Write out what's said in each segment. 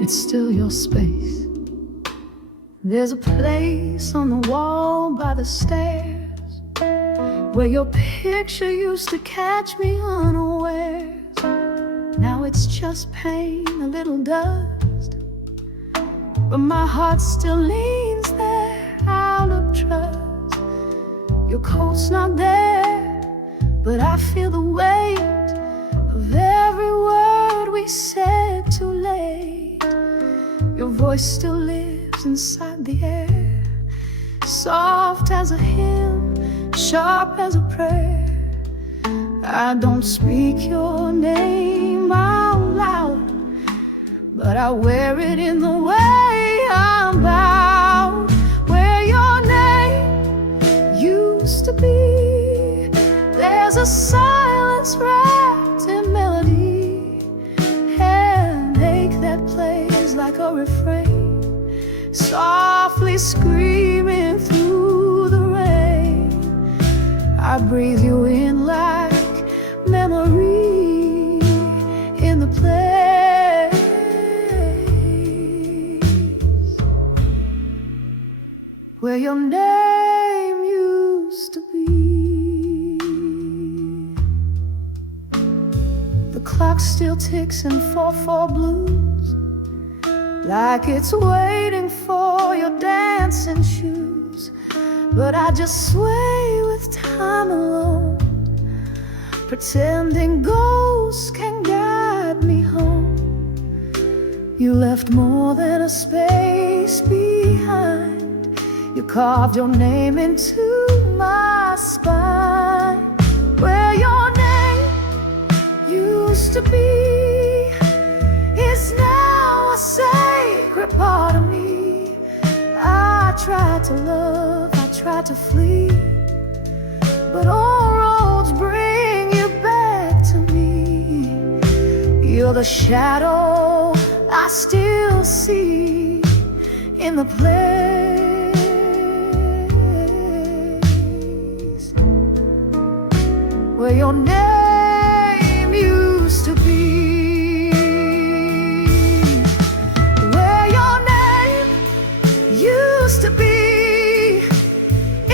it's still your space. There's a place on the wall by the stairs where your picture used to catch me unawares. Now it's just pain, a little dust, but my heart still leans there out of trust. Your coat's not there, but I feel the weight of every word we said too late. Your voice still lives inside the air, soft as a hymn, sharp as a prayer. I don't speak your name out loud, but I wear it in the way I'm bound. Where your name used to be, there's a silence wrapped in melody, an ache that plays like a refrain, softly screaming through the rain. I breathe you in like memory in the place where your name used to be. The clock still ticks in 4/4 blues, like it's waiting for your dancing shoes. But I just sway with time alone, pretending ghosts can guide me home. You left more than a space behind. You carved your name into my spine. Where your name used to be is now a sacred part of me. I tried to love, I tried to flee, but all roads bring you back to me. You're the shadow I still see in the place where your name used to be. Where your name used to be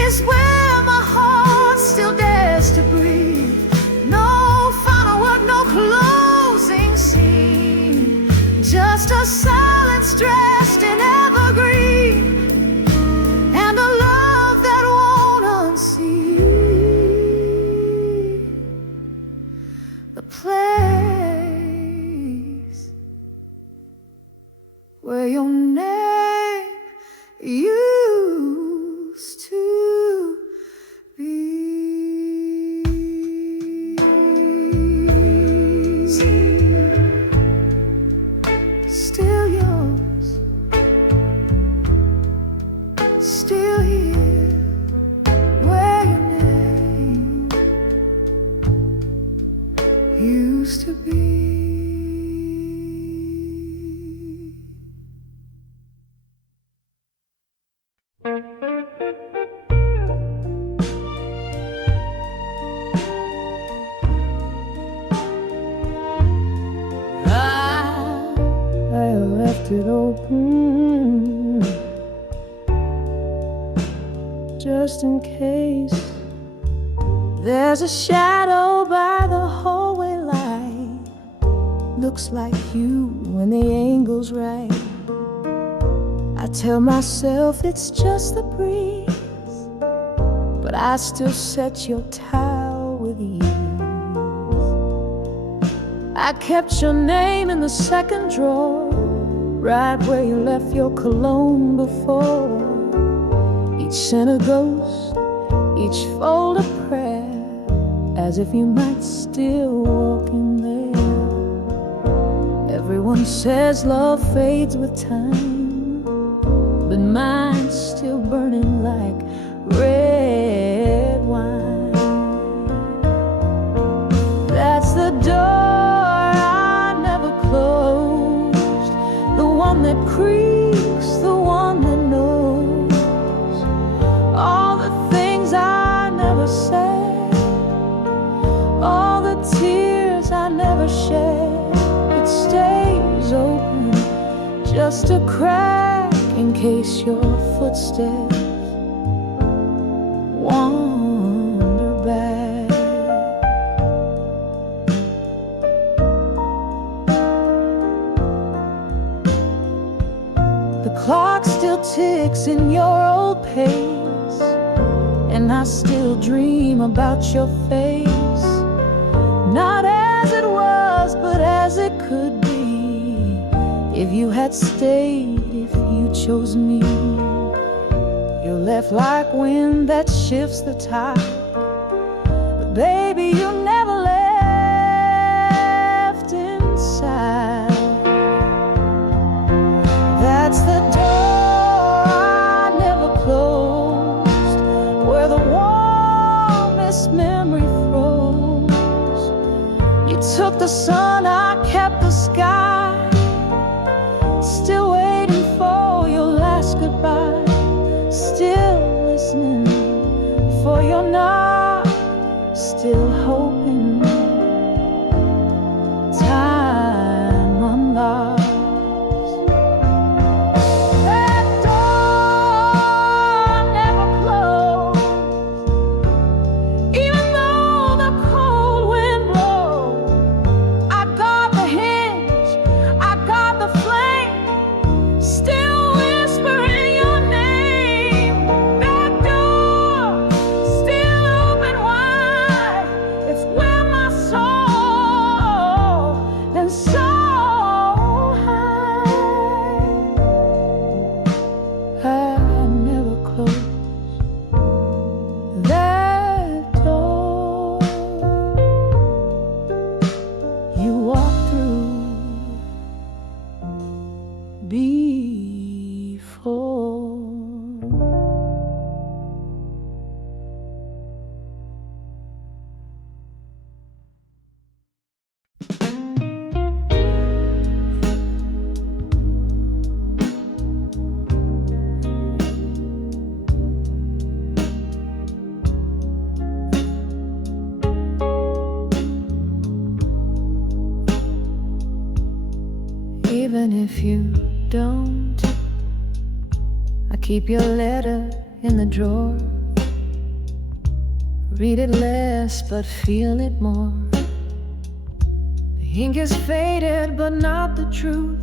is where my heart still dares to breathe. No final word, no closing scene, just a silence dressed in evergreen, and a love that won't unsee. The place where your name used to be. Still yours, still here, where your name used to be. I left it open just in case there's a shadow by the hallway light. Looks like you when the angle's right. I tell myself it's just the breeze, but I still set your towel with ease. I kept your name in the second drawer, right where you left your cologne before. Each scent a ghost, each fold a prayer, as if you might still walk in there. Everyone says love fades with time, but mine's still burning like red wine. That's the door I never closed, the one that creaks, the one that knows all the things I never said, all the tears I never shed. It stays open just a crack in case your footsteps wander back. The clock still ticks in your old pace, and I still dream about your face. Not as it was, but as it could be. If you had stayed, if you chose me. You're left like wind that shifts the tide, but baby, you never left inside. That's the door I never closed, where the warmest memory froze. You took the sun, I kept the sky, still waiting for your last goodbye, still listening for your knock, still hoping time unlocks. That door never closed, even though the cold wind blows. I got the hinge, I got the flame, still whispering your name. That door still open wide, it's where my soul and soul hide. I never close that door you walked through before. Even if you don't, I keep your letter in the drawer. Read it less, but feel it more. The ink is faded, but not the truth.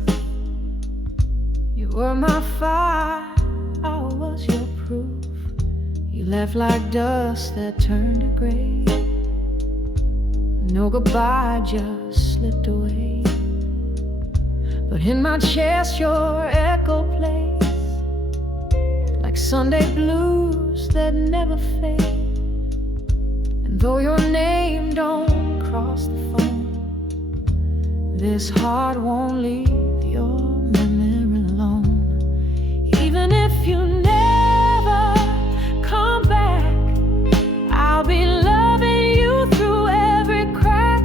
You were my fire, I was your proof. You left like dust that turned to gray. No goodbye, just slipped away. But in my chest your echo plays, like Sunday blues that never fade. And though your name don't cross the phone, this heart won't leave your memory alone. Even if you never come back, I'll be loving you through every crack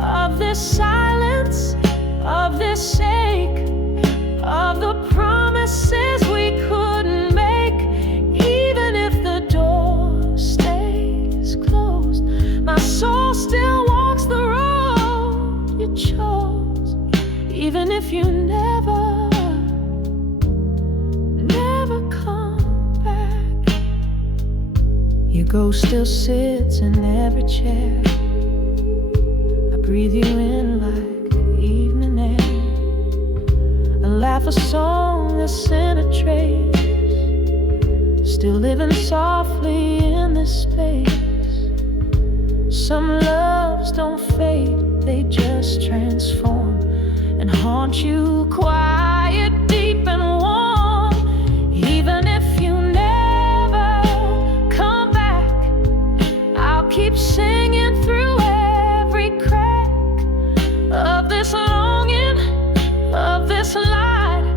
of this silence, of this ache, of the promises we couldn't make. Even if the door stays closed, my soul still walks the road you chose. Even if you never come back, your ghost still sits in every chair. I breathe you in like evening air, a laugh, a song, a scent, a trace, still living softly in this space. Some loves don't fade, they just transform and haunt you quiet, deep and warm. Even if you never come back, I'll keep singing through every crack of this longing, of this light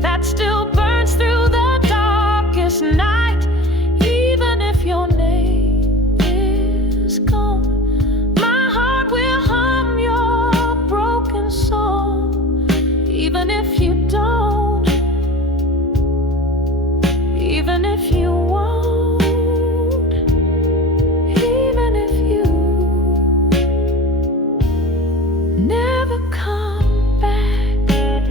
that still burns through the darkest night. Even if your name is gone, my heart will hum your broken song. Even if you don't, even if you won't, even if you never come back.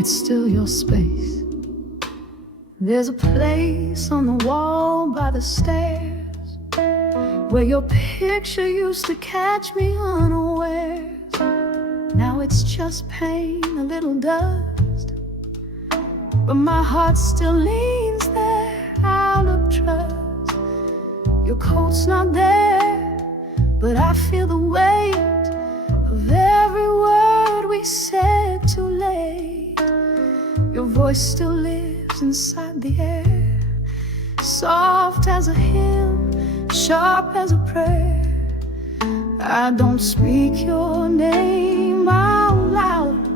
it's still your space. There's a place on the wall by the stairs where your picture used to catch me unawares. Now it's just pain, a little dust, but my heart still leans there out of trust. Your coat's not there, but I feel the weight of every word we said too late. Your voice still lives inside the air, soft as a hymn, sharp as a prayer. I don't speak your name out loud,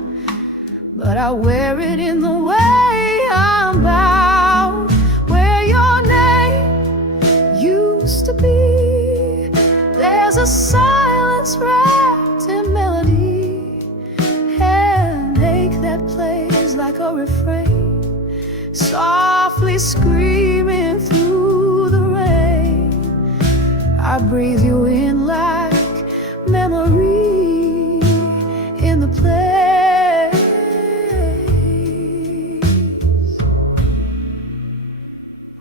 but I wear it in the way I'm bound. Where your name used to be, there's a silence wrapped in melody, and ache that plays like a refrain, softly screaming through the rain. I breathe you in like memory in the place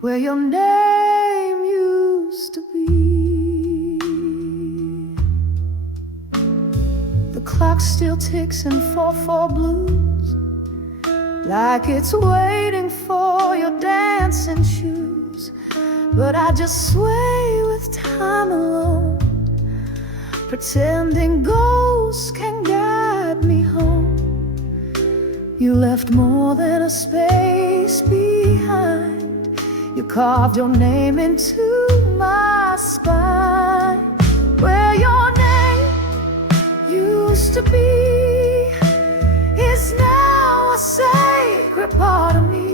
where your name used to be. The clock still ticks in 4/4 blues, like it's waiting for your dancing shoes. But I just sway with time alone, pretending ghosts can guide me home. You left more than a space behind. You carved your name into my spine. Where your name used to be is now a sacred part of me.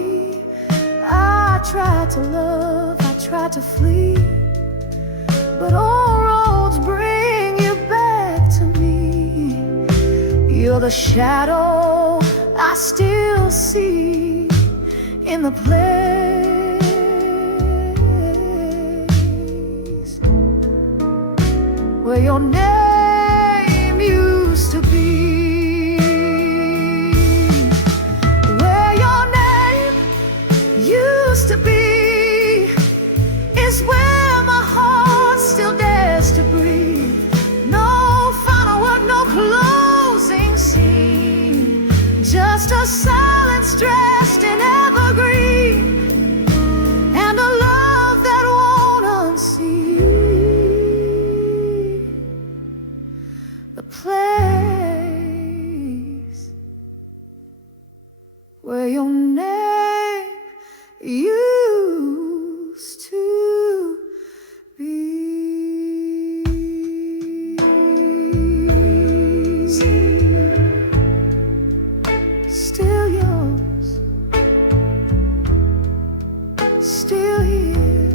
I tried to love, I tried to flee, but all roads bring you back to me. You're the shadow I still see in the place where your name used to be. Where your name used to be is where my heart still dares to breathe. No final word, no closing scene, just a silence dressed in evergreen, and a love that won't unsee. The place where your name used to be. Still yours, still here,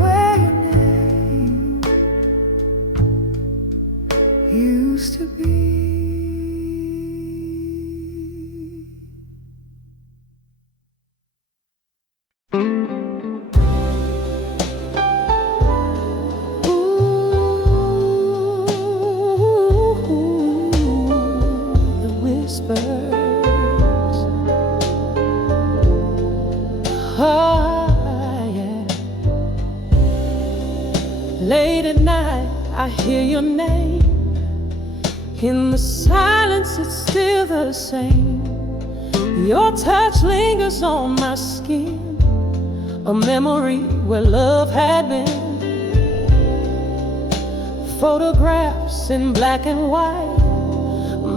where your name used to be. Late at night, I hear your name. In the silence, it's still the same. Your touch lingers on my skin, a memory where love had been. Photographs in black and white,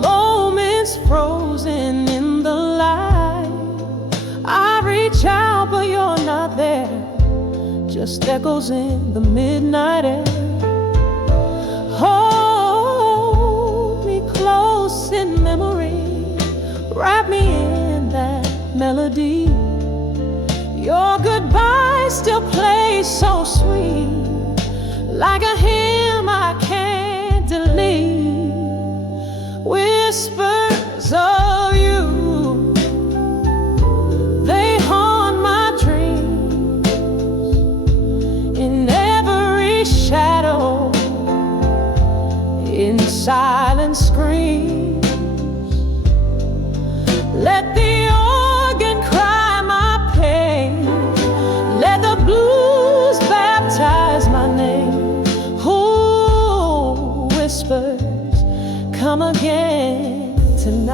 moments frozen in the light. I reach out, but you're not there, just echoes in the midnight air. Hold me close in memory, wrap me in that melody. Your goodbye still plays so sweet, like a hymn I can't delete. Whispers of you, they haunt my dreams. In every shadow, in silent screams. Let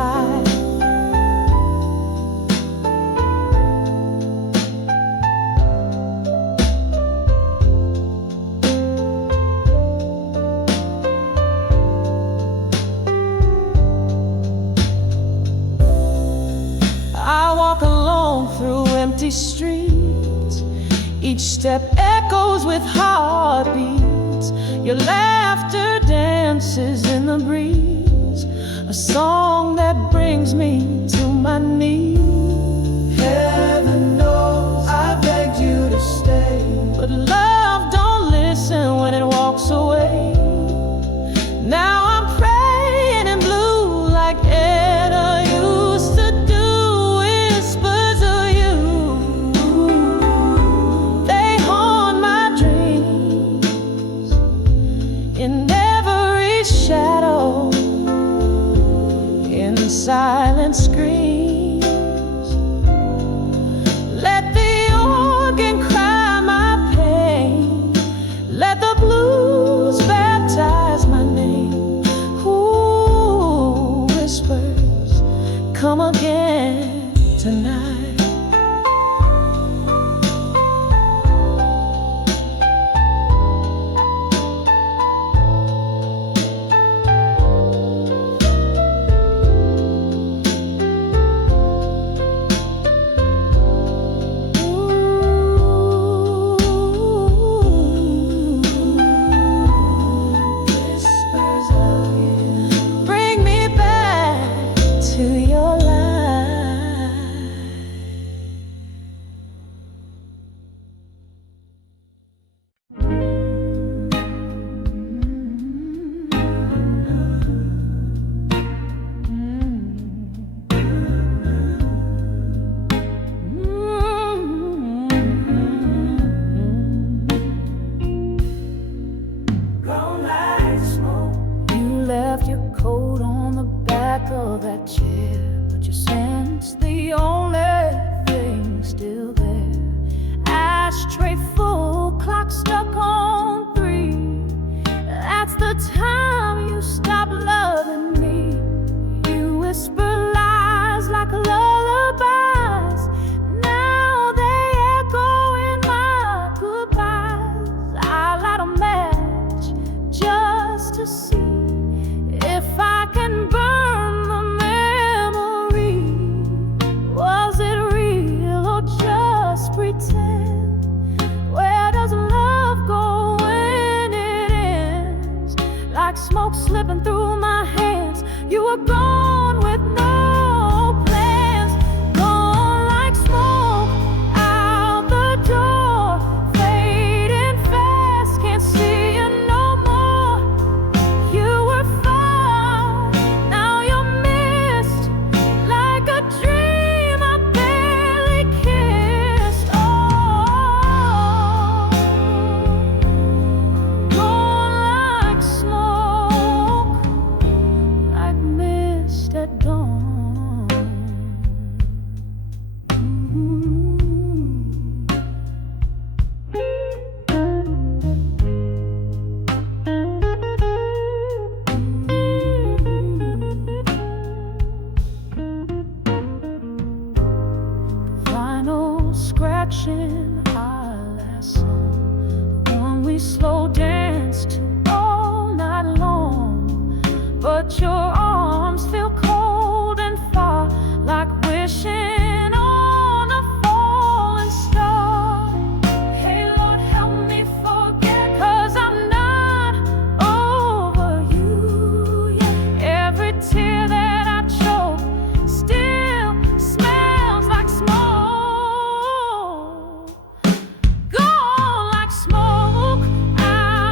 inside. I walk alone through empty streets. Each step echoes with heartbeats. Your laughter dances in the breeze, a song that brings me to my knees. Heaven knows I begged you to stay, but love don't listen when it walks away. Now I'm praying in blue like Etta used to do. Whispers of you, they haunt my dreams in every shadow, in silent screams. Let the organ cry my pain, let the blues baptize my name. Ooh, whispers, come again tonight. Bring me back to your light. You left your coat on the back of that chair, but your scent's the only thing still there. Ashtray full, clock stuck on 3. That's the time you stop loving me. You whisper lies like lullabies. Now they echo in my goodbyes. I light a match just to see if I can burn the memory. Was it real or just pretend? Where does love go when it ends? Like smoke slipping through my hands. You were gone with no plans. Gone like smoke out the door. Fading fast, can't see you no more. You were far, now you're missed. Like a dream I barely kissed. Oh, gone like smoke, like mist at dawn. Vinyl scratching our last song, the one we slow danced to all night long. But your arms feel cold and far, like wishing on a falling star. Hey Lord, help me forget, 'cause I'm not over you yet. Every tear that I choke still smells like smoke. Gone like smoke out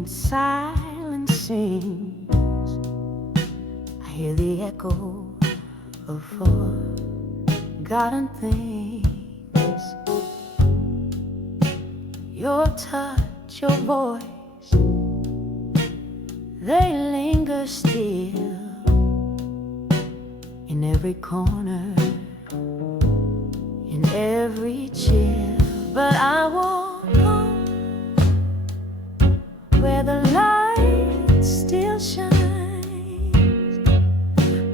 when silence sings, I hear the echo of forgotten things. Your touch, your voice, they linger still in every corner, in every chill. But I walk on where the light still shines,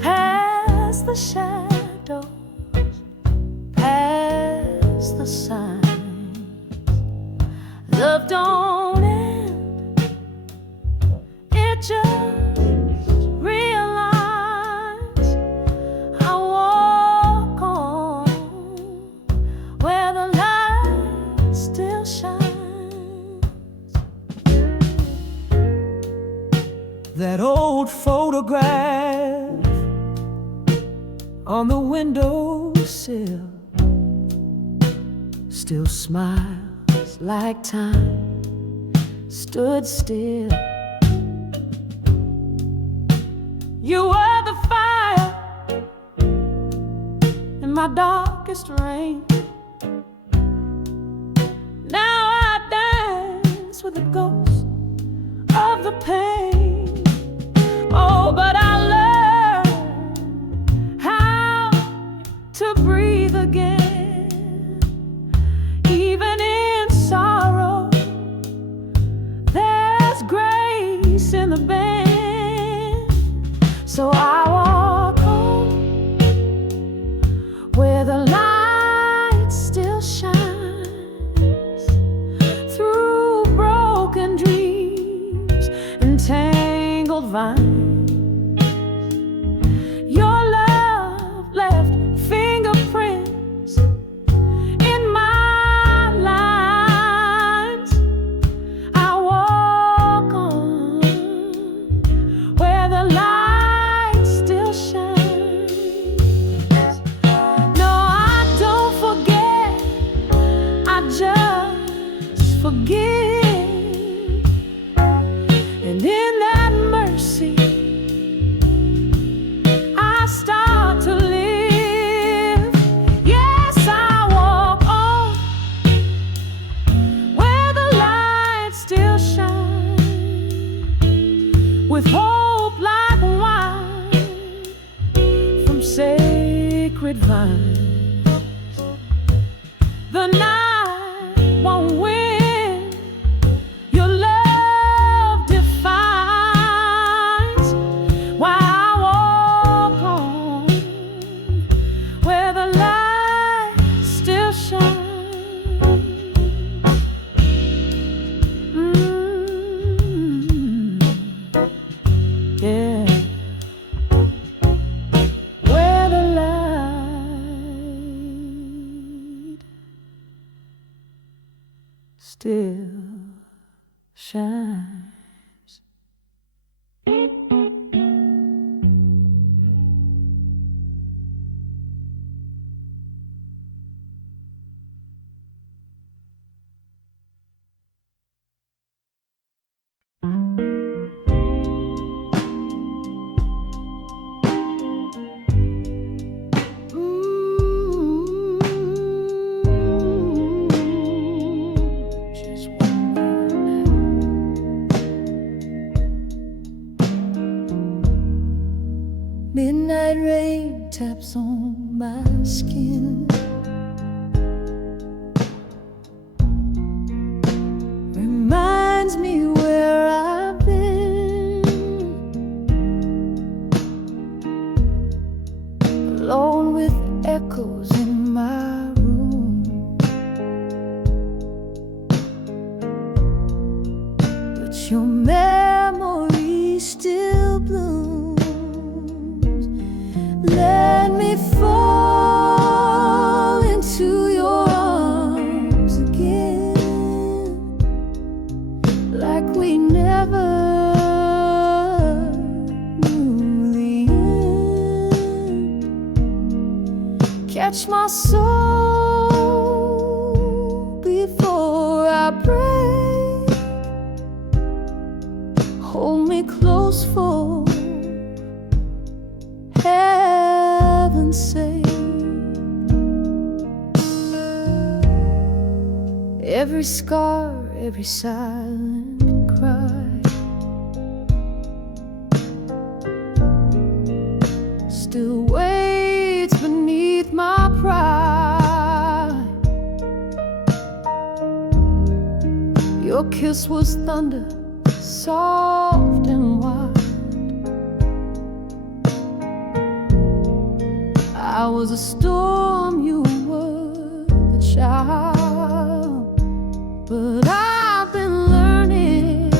past the shadows, past the signs. Love don't end, it just realigns. I walk on where the light still shines. That old photograph on the windowsill still smiles like time stood still. You were the fire in my darkest rain. Now I dance with the ghost of the pain. Oh, but I learned how to breathe again. Even in sorrow, there's grace in the bend. So I walk on where the light still shines, through broken dreams and tangled vines. Your love left fingerprints in my lines. I walk on where the light still shines. No, I don't forget, I just forgive. And in that mercy, I start to live. Yes, I walk on where the light still shines, with hope like wine from sacred vines. The night won't win, your love defines why I walk on where the light still shines. Yeah, where the light still shines. Just one more night. every scar, every silent cry. Still waits beneath my pride. Your kiss was thunder, soft and wild. I was a storm, you were the child. But I've been learning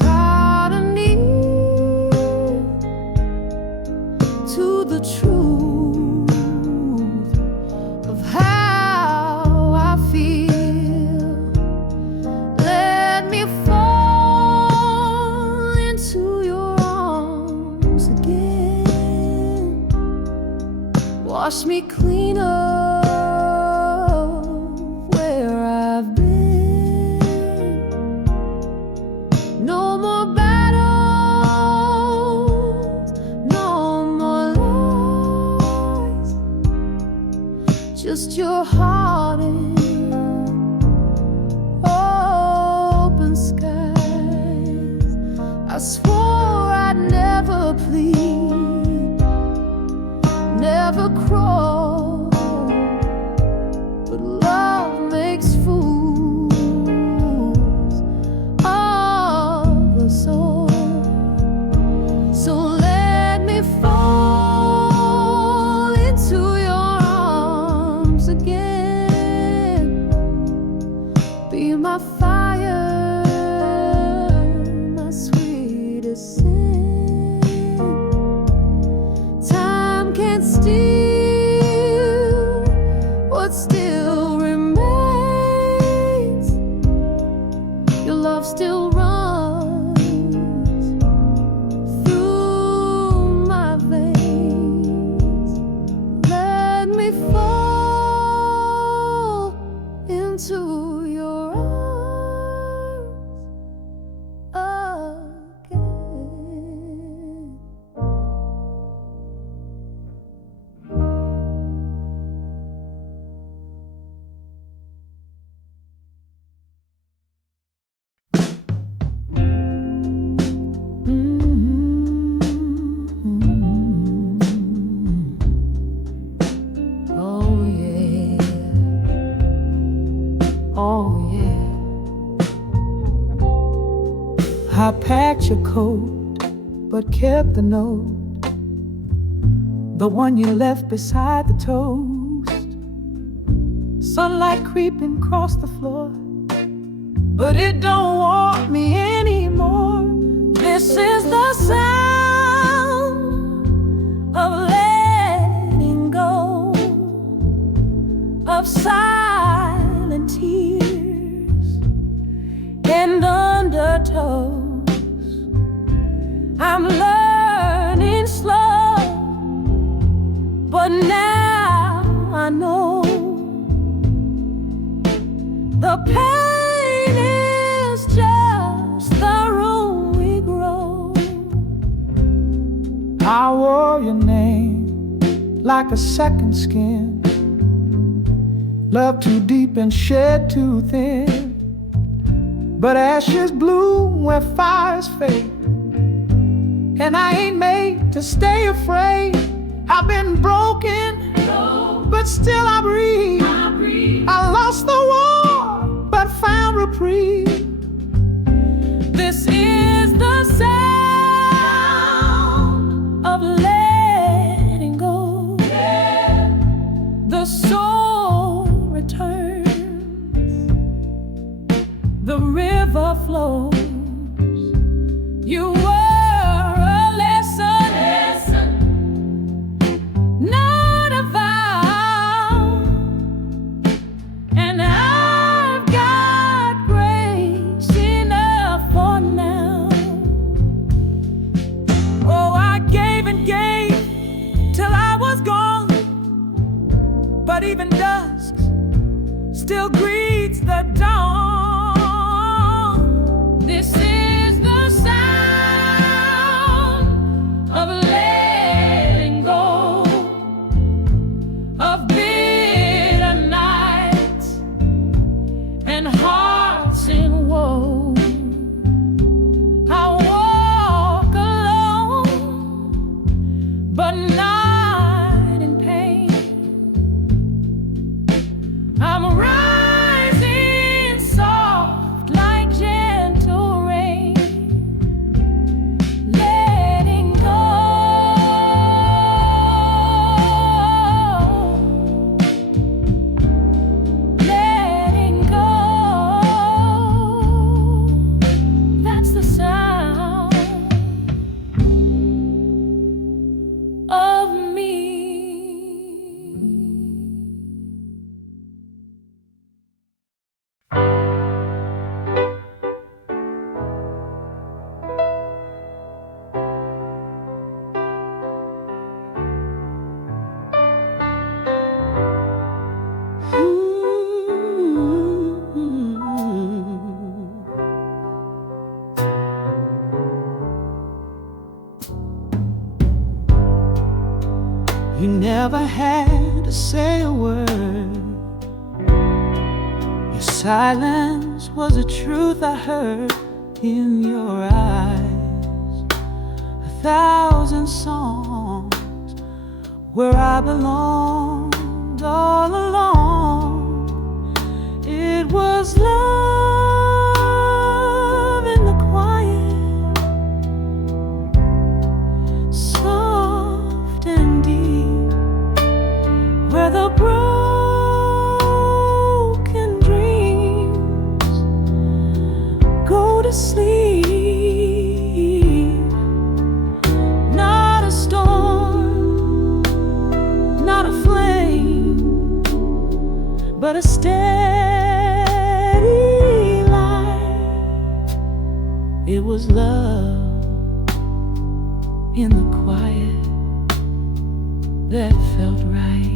how to kneel to the truth of how I feel. Let me fall into your arms again. Wash me clean of where I've been. No more battles, no more lies. Just your heart and open skies. I swore I'd never plead, never crawl, but love makes fools of us all. So let me fall into your arms again. Be my fire, my sweetest sin. Time can't steal what still remains. Your love still runs through my veins. Let me fall into your arms again. Oh yeah, oh yeah. I packed your coat, but kept the note, the one you left beside the toast. Sunlight creeping across the floor, but it don't want me anymore. This is the sound of letting go, of silent tears and undertows. I'm learning slow, but now I know the pain is just the room we grow. I wore your name like a second skin, love too deep and shed too thin. But ashes bloom where fires fade, and I ain't made to stay afraid. I've been broken, but still I breathe. I lost the war, but found reprieve. This is the sound of letting go. The soul returns, the river flows. You were a lesson, not a vow. And I've got grace enough for now. Oh, I gave and gave till I was gone, but even dusk still greets the dawn. This is the sound of letting go, of bitter nights never had to say a word. Your silence was the truth I heard in your eyes. 1,000 songs where I belonged all along. It was love in the quiet, soft and deep, where the broken dreams go to sleep. Not a storm, not a flame, but a steady light. It was love in the quiet that felt right.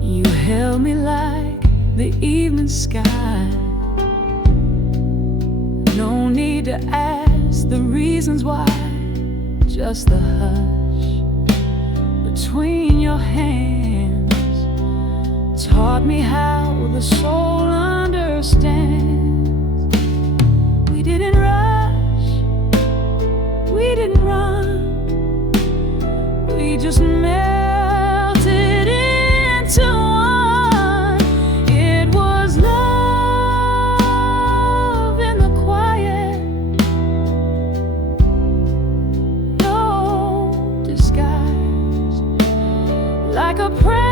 You held me like the evening sky. No need to ask the reasons why, just the hush between your hands taught me how the soul understands. We didn't rush, we didn't run, we just melted into one. It was love in the quiet, no disguise, like a prayer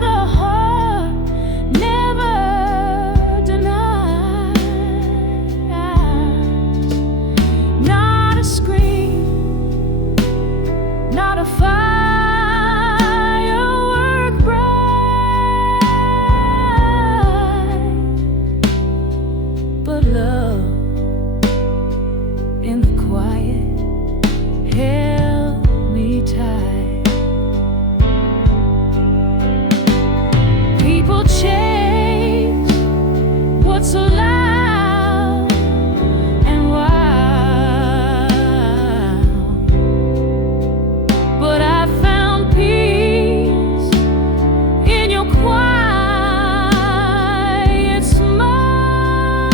the heart never denies. Not a scream, not a firework bright, but love in the quiet held me tight. People chase what's so loud and wild, but I found peace in your quiet smile.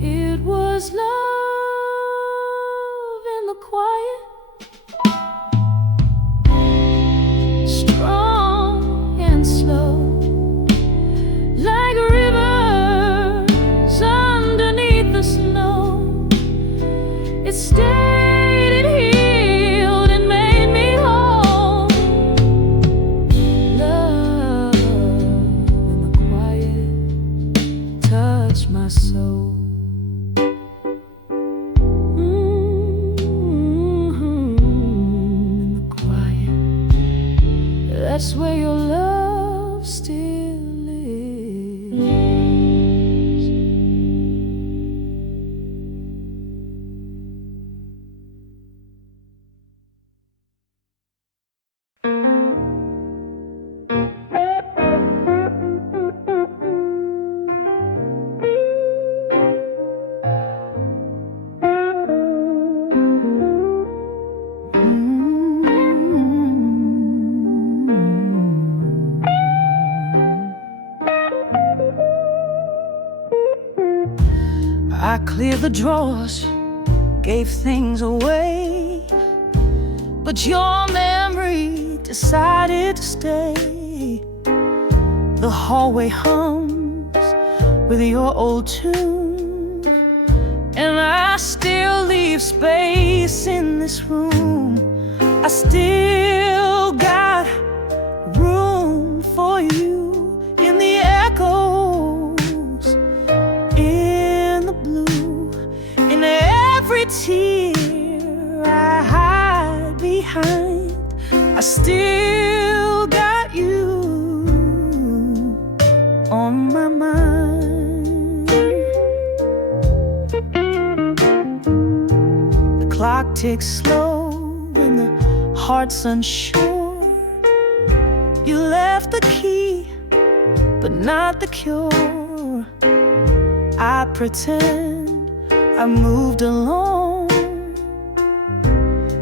It was love in the quiet, strong and slow, like rivers underneath the snow. It stayed and healed and made me whole. Love in the quiet touched my soul. In the quiet, that's where your love still lives. I cleared the drawers, gave things away, but your memory decided to stay. The hallway hums with your old tune, and I still leave space in this room. I still got room for you in the echoes, in the blue, in every tear I hide behind. I still got you on my mind. The clock ticks slow when the heart's unsure. You left the key, but not the cure. I pretend I moved along,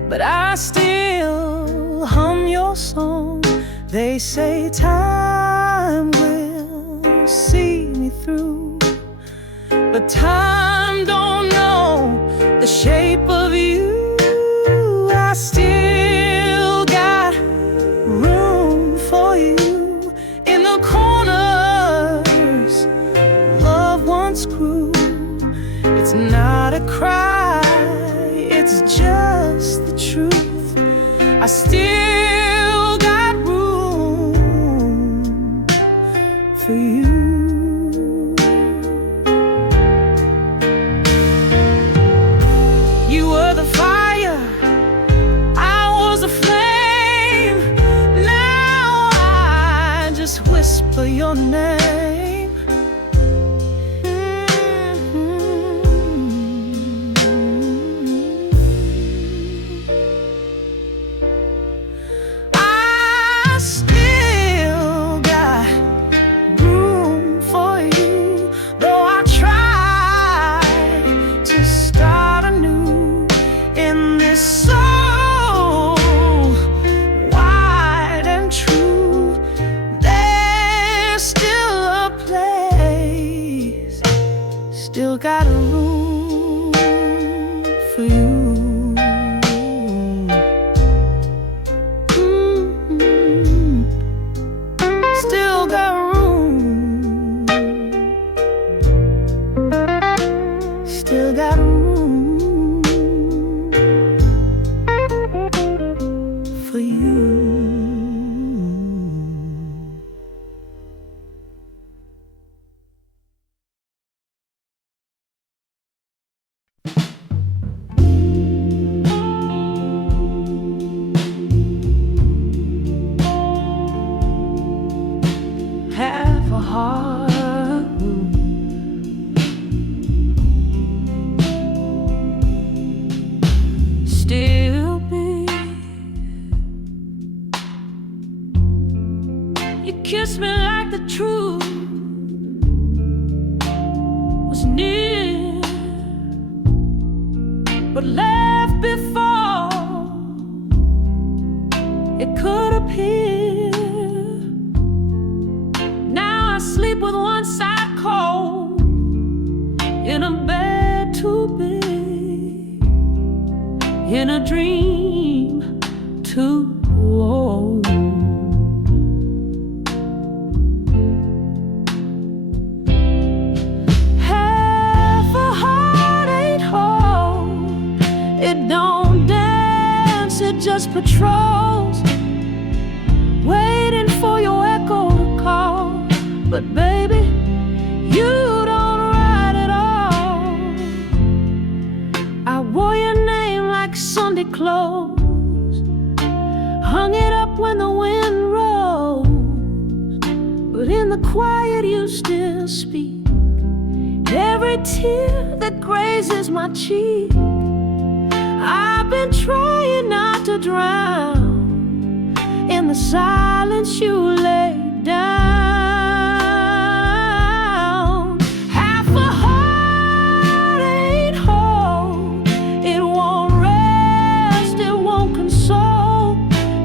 but I still hum your song. They say time will see me through, but time don't know the shape of you. I still got room for you in the corners love once grew. It's not a cry, it's just the truth. I still got room for you. You were the fire, I was a flame. Now I just whisper your name. I still got room for you, though I try to start anew in this soul wide and true. There's still a place, still got a room for you. Still got room, still got room for you. Half a heart wound, still beat. You kissed me like the truth was near, but left before it could appear. I sleep with one side cold in a bed too big, in a dream too old. Half a heart ain't whole, it don't dance, it just patrols, waiting for your echo to call. But baby, you don't ride at all. I wore your name like Sunday clothes, hung it up when the wind rose, but in the quiet you still speak. Every tear that grazes my cheek, I've been trying not to drown in the silence you laid down.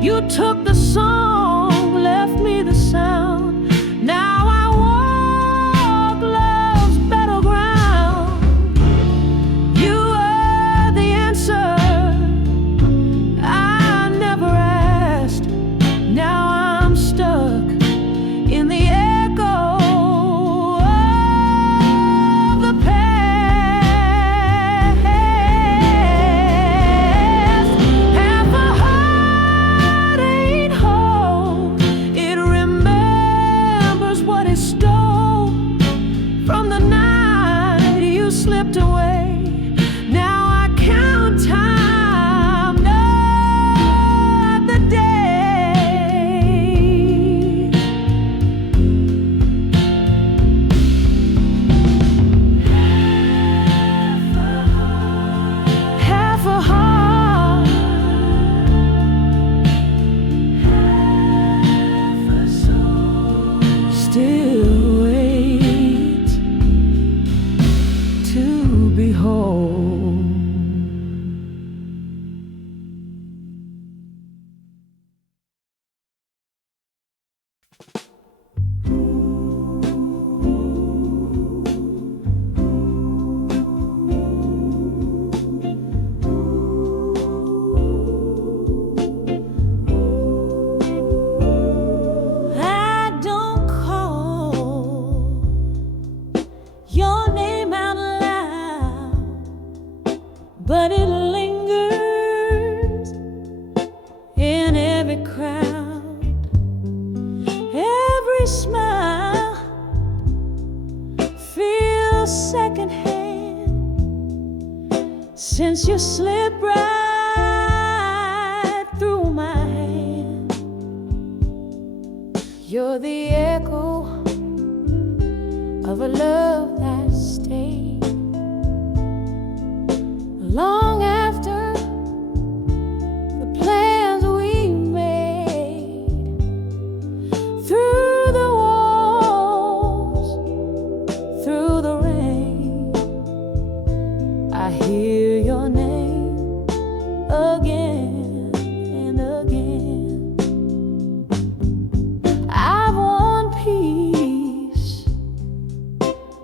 You took the song, left me the sound. Now I walk love's battleground. You are the answer I never asked. Now I'm stuck in but it lingers in every crowd, every smile feels secondhand since you slipped right through my hand. You're the echo of a love that stayed long after the plans we made. Through the walls, through the rain, I hear your name again and again. I've won peace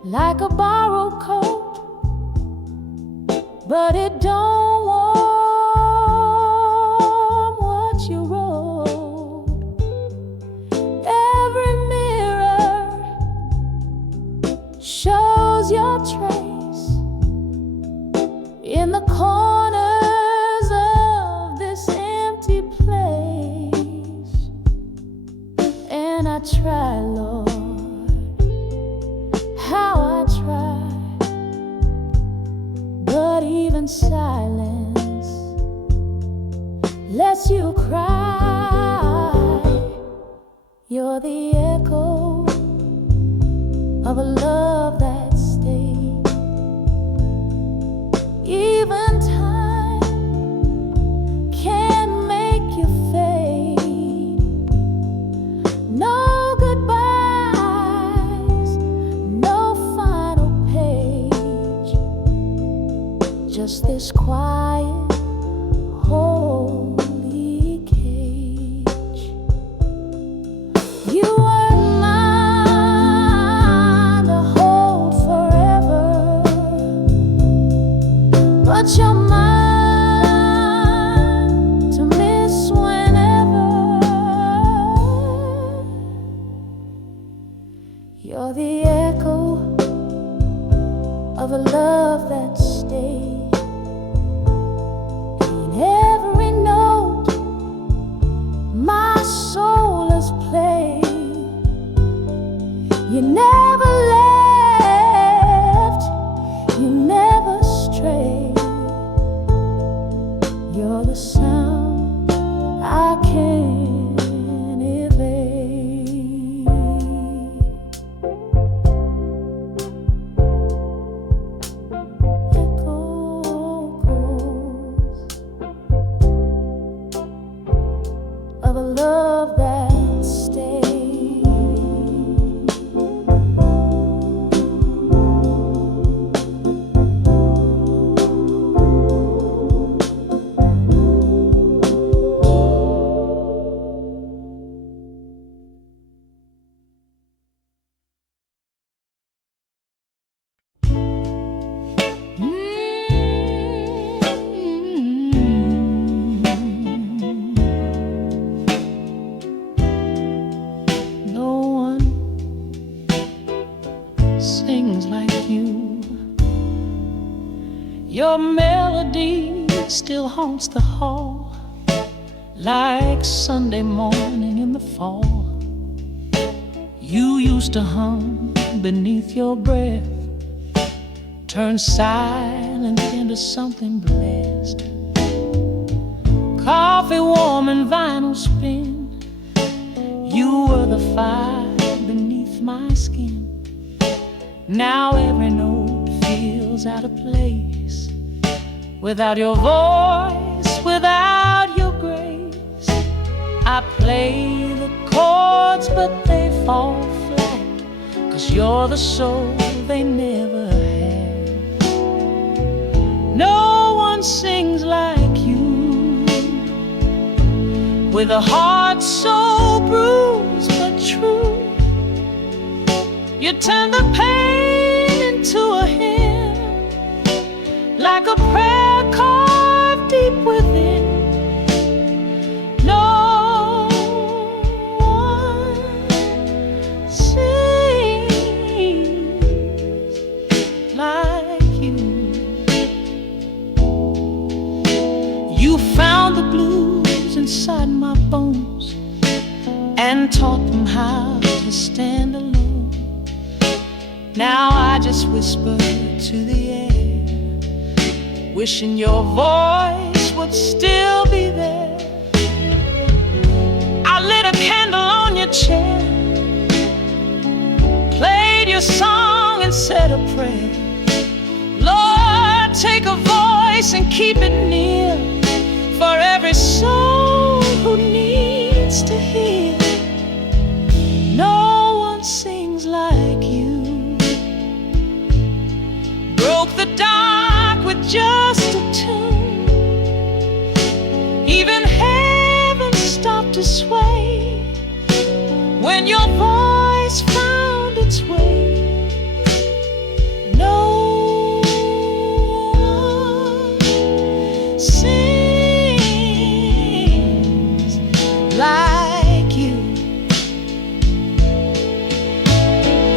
like a borrowed coat, but it don't warm what you wrote. Every mirror shows your trace in the corners of this empty place. And I try, Lord, how I try, but even silence lets you cry. You're the echo of a love that stayed. Even time can make you fade. No goodbyes, no final page, just this quiet, holy cage. You weren't mine to hold forever, but you're mine to miss whenever. You're the echo of a love that stayed. In every note my soul has played, you never left, you never strayed. You're the sound I can't evade. Echoes of a love that stayed. No one sings like you. Your melody still haunts the hall like Sunday morning in the fall. You used to hum beneath your breath, turn silent into something blessed. Coffee warm and vinyl spin, you were the fire beneath my skin. Now every note feels out of place, without your voice, without your grace. I play the chords but they fall flat, 'cause you're the soul they never had. No one sings like you, with a heart so bruised but true. You turn the pain into a hymn, like a prayer carved deep within. No one sings like you. found the blues inside my bones and taught them how to stand alone. Now I just whisper to the air, wishing your voice would still be there. I lit a candle on your chair, played your song and said a prayer. Lord, take a voice and keep it near for every soul who needs to hear. No one sings like you. Broke the dark with just a tune. Even heaven stopped to sway when your voice found its way. No one sings like you.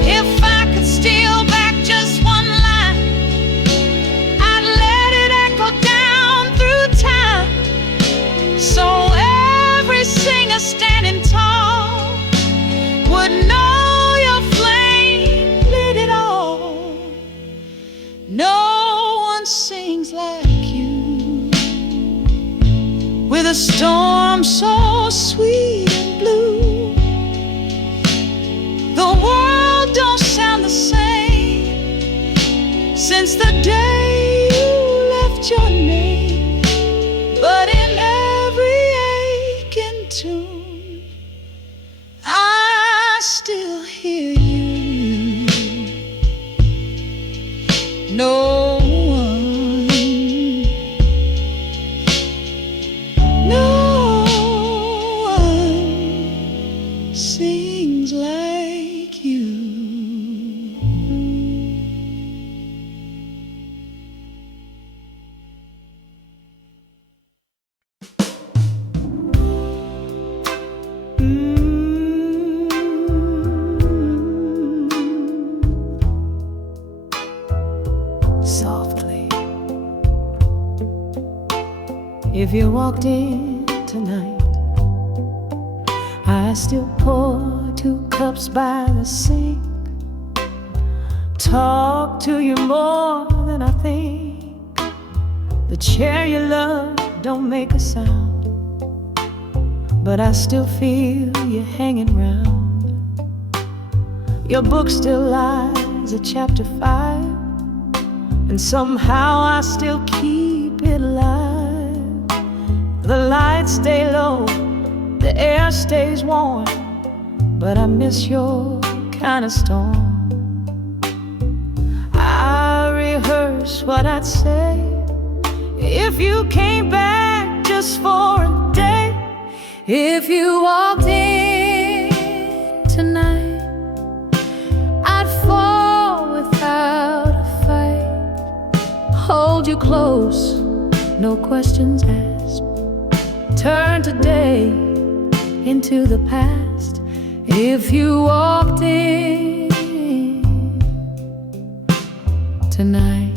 If I could steal back just one line, I'd let it echo down through time, so every singer standing tall would know your flame lit it all. No one sings like you, with a storm so sweet and blue. The world don't sound the same since the day you left your name, but in every aching tune I still hear you. No one, no one sings like you. Softly, if you walked in tonight, I still pour 2 cups by the sink, talk to you more than I think. The chair you love don't make a sound, but I still feel you hanging round. Your book still lies at chapter 5, and somehow I still keep it alive. The lights stay low, the air stays warm, but I miss your kind of storm. I rehearse what I'd say if you came back just for a day. If you walked in tonight, I'd fall without a fight, hold you close, no questions asked, turn today into the past. If you walked in tonight,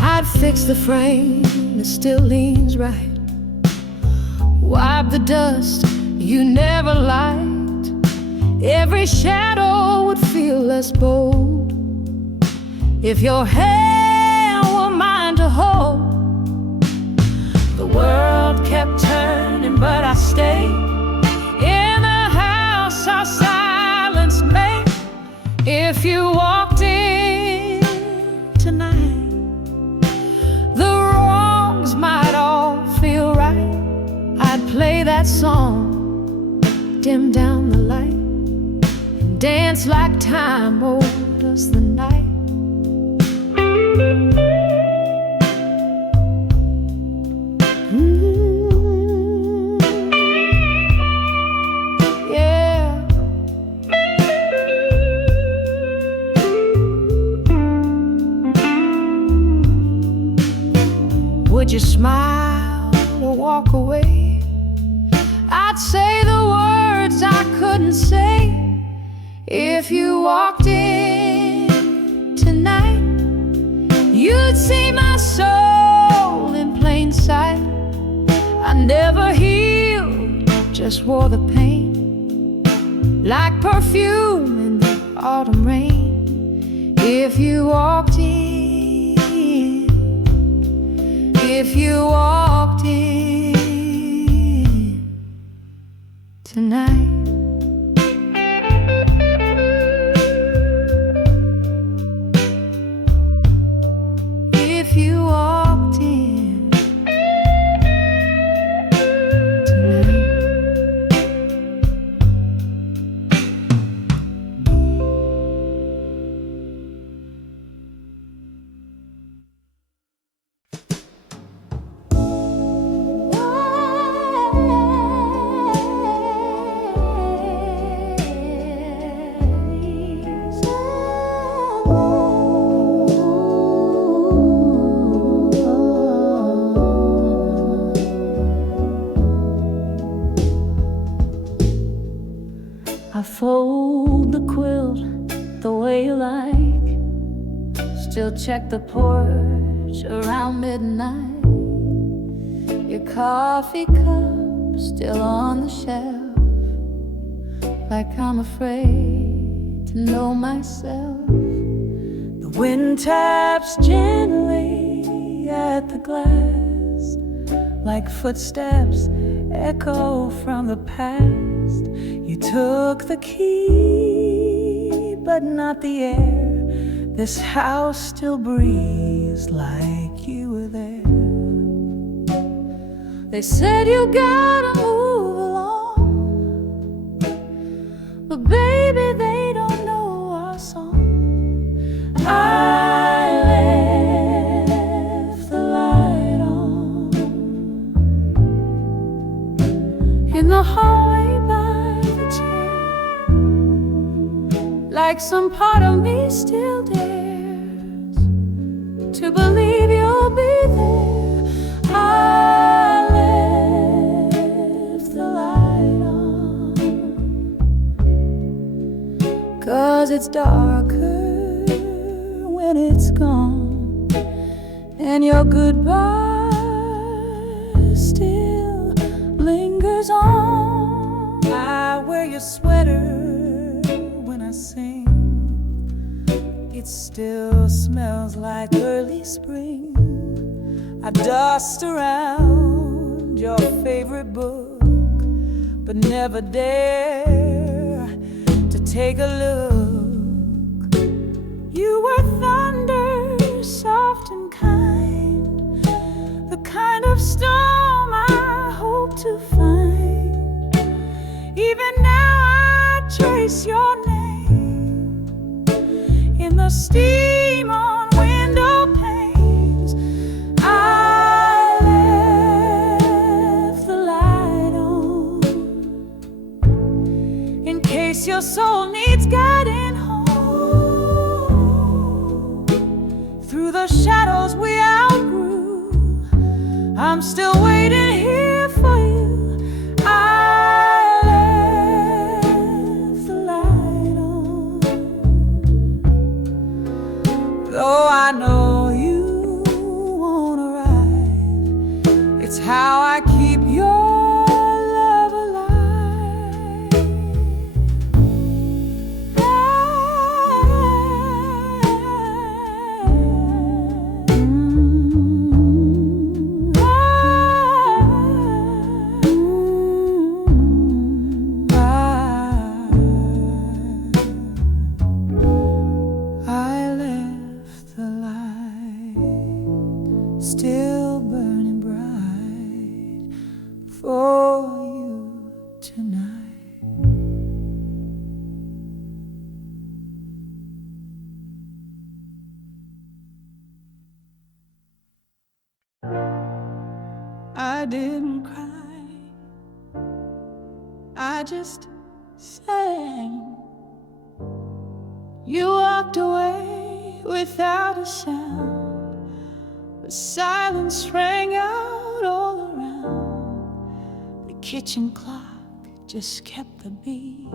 I'd fix the frame that still leans right, wipe the dust you never liked. Every shadow would feel less bold if your hand were mine to hold. The world kept turning, but I stayed in the house our silence made. If you walked in tonight, the wrongs might all feel right. I'd play that song, dim down the light, and dance like time owed us the night. Yeah. Would you smile or walk away? I'd say the words I couldn't say. If you walked in tonight, you'd see my soul I never healed, just wore the pain like perfume in the autumn rain. If you walked in, if you walked in tonight, if you walked in tonight. I fold the quilt the way you like, still check the porch around midnight. Your coffee cup still on the shelf, like I'm afraid to know myself. The wind taps gently at the glass, like footsteps echo from the past. You took the key, but not the air. This house still breathes like you were there. They said you gotta move along, but baby, they don't know our song. I left the light on in the hallway by the chair, like some part of me still dares to believe you'll be there. I left the light on, 'cause it's darker when it's gone, and your goodbye still lingers on. I wear your sweater when I sing, it still smells like early spring. I dust around your favorite book, but never dare to take a look. You were thunder, soft and kind, the kind of storm I hope to find. Even now I trace your name in the steam on window panes. I left the light on in case your soul needs guiding home through the shadows we outgrew. I'm still waiting here for you. I left the light on, though I know you won't arrive. It's how I keep your love alive. I left the light still burning bright for you tonight. I didn't cry, I just sang. You walked away without a sound, but silence rang out all around. The kitchen clock just kept the beat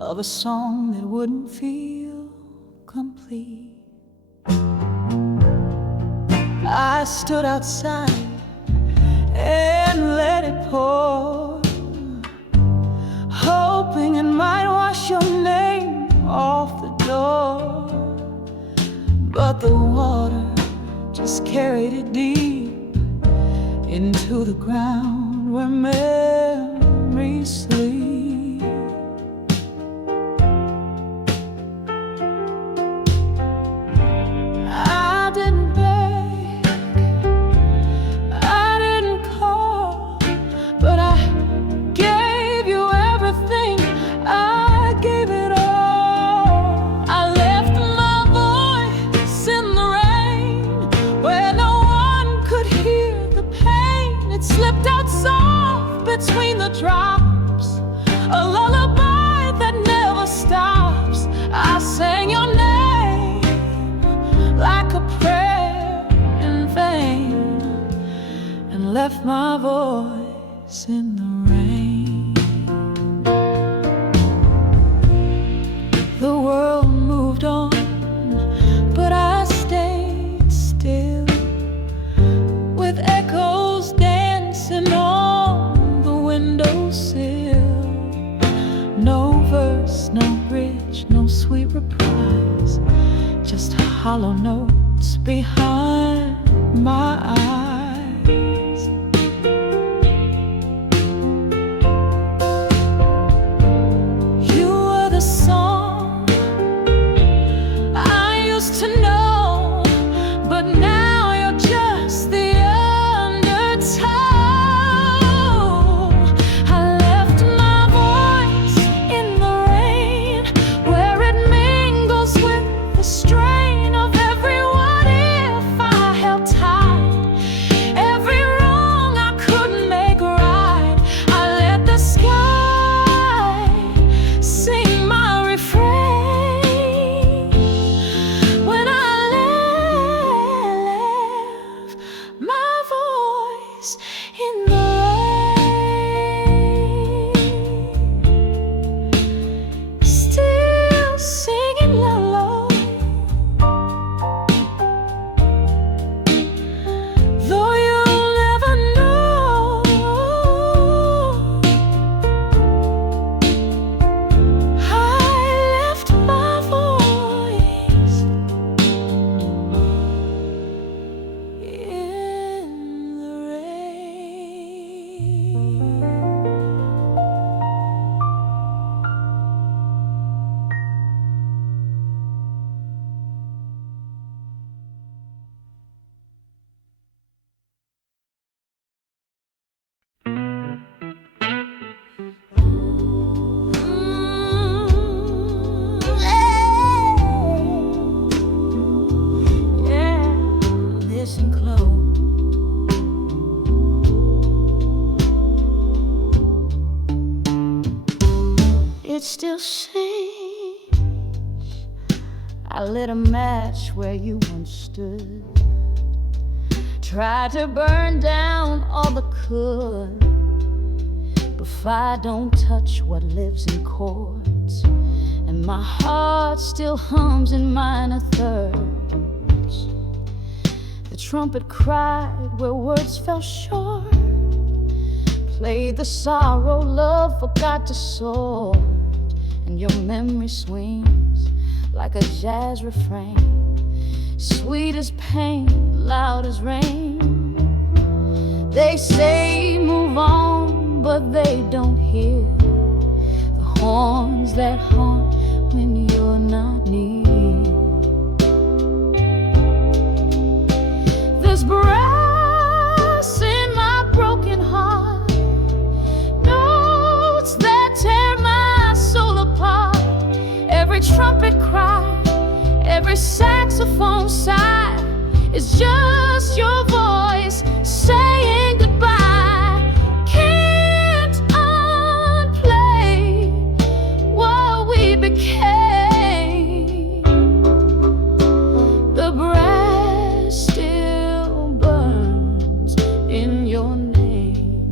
of a song that wouldn't feel complete. I stood outside let it pour, hoping it might wash your name off the door. But the water just carried it deep into the ground where memories sleep. I didn't beg, I didn't call, but I gave you everything, I gave it all. I left my voice in the rain where no one could hear the pain. It slipped out soft between the drops, a lullaby that never stops. I sang your name like a prayer in vain, and left my voice in the rain. The world moved on, but I stayed still, with echoes dancing on the windowsill. No verse, no bridge, no sweet reprise, just hollow notes behind my eyes. You were the song I used to know, but now you're just the undertow. I left my voice in the rain where it mingles with the strain of every what if I held tight, every wrong I couldn't make right. I let the sky sing my refrain when I left my voice in the rain, still singing low, though you'll never know. I left my voice in the rain. Yeah, listen close. It still sings. I lit a match where you once stood, tried to burn down all the could, but fire don't touch what lives in chords, and my heart still hums in minor thirds. The trumpet cried where words fell short, played the sorrow love forgot to soar, and your memory swings like a jazz refrain, sweet as pain, loud as rain. They say move on, but they don't hear the horns that haunt when you're not near. There's brass in my broken heart, notes that tear my soul apart. Every trumpet cry, every saxophone sigh is just your voice saying goodbye. Can't unplay what we became. The brass still burns in your name.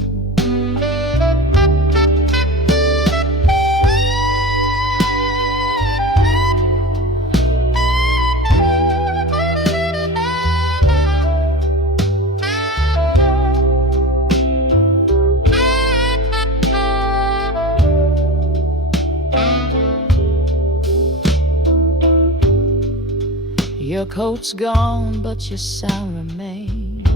coat's gone, but your sound remains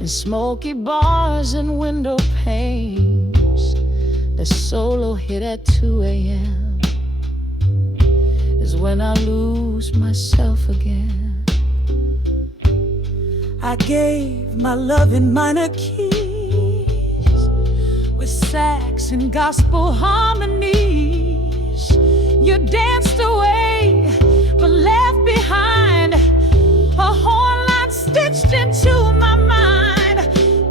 in smoky bars and window panes. The solo hit at 2 a.m. is when I lose myself again. I gave my love in minor keys with sax and gospel harmonies. You danced away but left behind a horn line stitched into my mind.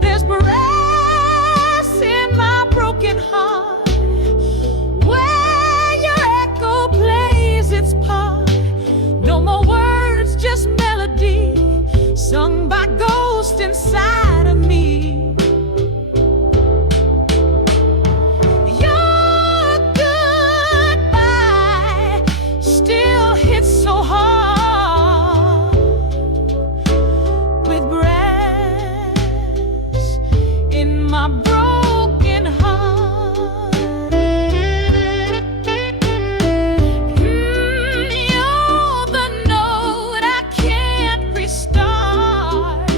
There's brass in my broken heart where your echo plays its part. No more words, just melody sung by ghosts inside of me. Your goodbye still hits so hard with brass in my broken heart. You're the note I can't restart.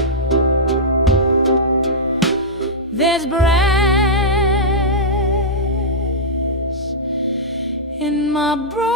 There's brass in my broken